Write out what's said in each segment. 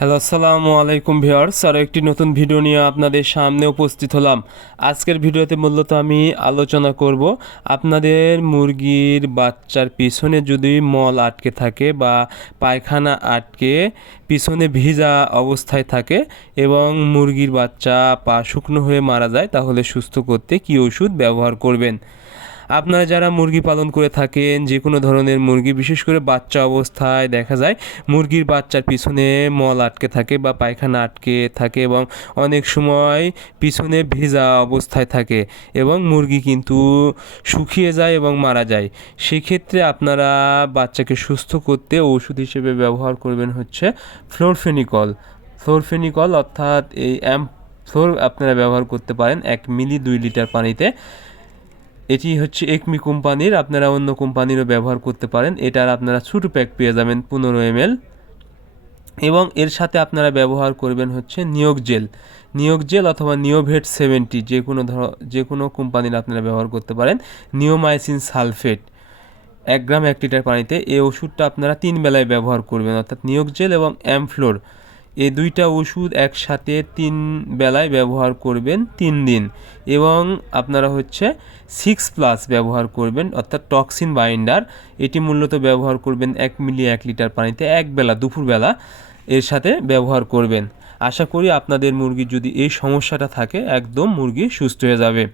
Hello, আসসালামু আলাইকুম viewers. আরও একটি নতুন ভিডিও নিয়ে আপনাদের সামনে উপস্থিত হলাম। আজকের ভিডিওতে মূলত আমি আলোচনা করব আপনাদের মুরগির বাচ্চার পিছনে যদি মল আটকে থাকে বা পায়খানা আটকে পিছনে ভিজা অবস্থায় থাকে এবং মুরগির বাচ্চা পা শুকনো হয়ে মারা যায়, তাহলে সুস্থ করতে কী ওষুধ ব্যবহার করবেন। আপনারা যারা মুরগি পালন করে থাকেন, যে কোনো ধরনের মুরগি, বিশেষ করে বাচ্চা অবস্থায় দেখা যায় মুরগির বাচ্চার পিছনে মল আটকে থাকে বা পায়খানা আটকে থাকে এবং অনেক সময় পিছনে ভেজা অবস্থায় থাকে এবং মুরগি কিন্তু শুকিয়ে যায় এবং মারা যায়। সেক্ষেত্রে আপনারা বাচ্চাকে সুস্থ করতে ওষুধ হিসেবে ব্যবহার করবেন হচ্ছে ফ্লোরফেনিকল। ফ্লোরফেনিকল অর্থাৎ এই ফ্লোর আপনারা ব্যবহার করতে পারেন 1 মিলি 2 লিটার পানিতে। এটি হচ্ছে একমি কোম্পানির, আপনারা অন্য কোম্পানিরও ব্যবহার করতে পারেন। এটার আপনারা ছোটো প্যাক পেয়ে যাবেন 15 ml। এবং এর সাথে আপনারা ব্যবহার করবেন হচ্ছে নিয়োগ জেল অথবা নিওভেট 70, যে কোনো কোম্পানির আপনারা ব্যবহার করতে পারেন। নিওমাইসিন সালফেট 1 গ্রাম 1 লিটার পানিতে। এই ওষুধটা আপনারা 3 বেলায় ব্যবহার করবেন, অর্থাৎ নিয়োগ জেল এবং অ্যামফ্লোর, এই দুইটা ওষুধ একসাথে 3 বেলায় ব্যবহার করবেন 3 দিন। এবং আপনারা হচ্ছে 6+ ব্যবহার করবেন, অর্থাৎ টক্সিন বাইন্ডার। এটি মূলত ব্যবহার করবেন 1 মিলি 1 লিটার পানিতে, একবেলা দুপুরবেলা এর সাথে ব্যবহার করবেন। আশা করি আপনাদের মুরগির যদি এই সমস্যাটা থাকে, একদম মুরগি সুস্থ হয়ে যাবে।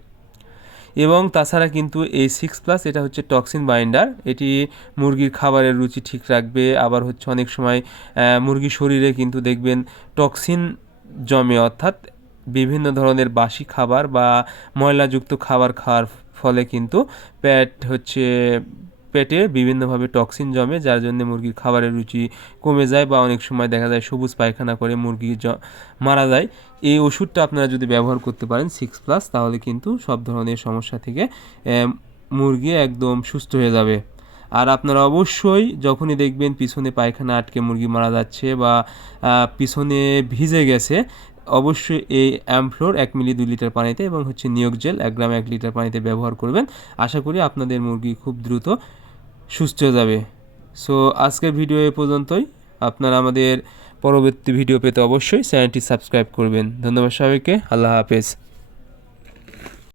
এবং তাছাড়া কিন্তু এই 6+ এটা হচ্ছে টক্সিন বাইন্ডার, এটি মুরগির খাবারের রুচি ঠিক রাখবে। আবার হচ্ছে অনেক সময় মুরগির শরীরে কিন্তু দেখবেন টক্সিন জমে, অর্থাৎ বিভিন্ন ধরনের বাসি খাবার বা ময়লাযুক্ত খাবার খাওয়ার ফলে কিন্তু পেটে বিভিন্নভাবে টক্সিন জমে, যার জন্য মুরগির খাবারের রুচি কমে যায় বা অনেক সময় দেখা যায় সবুজ পায়খানা করে মুরগি মারা যায়। এই ওষুধটা আপনারা যদি ব্যবহার করতে পারেন 6+, তাহলে কিন্তু সব ধরনের সমস্যা থেকে মুরগি একদম সুস্থ হয়ে যাবে। আর আপনারা অবশ্যই যখনই দেখবেন পিছনে পায়খানা আটকে মুরগি মারা যাচ্ছে বা পিছনে ভিজে গেছে, অবশ্যই এই অ্যামফ্লোর 1 মিলি 2 লিটার পানিতে এবং হচ্ছে নিয়োগ জেল 1 গ্রাম 1 লিটার পানিতে ব্যবহার করবেন। আশা করি আপনাদের মুরগি খুব দ্রুত সুস্থ হয়ে যাবে। সো আজকের ভিডিও এ পর্যন্তই। আপনারা আমাদের পরবর্তী ভিডিও পেতে অবশ্যই চ্যানেলটি সাবস্ক্রাইব করবেন। ধন্যবাদ সবাইকে। আল্লাহ হাফেজ।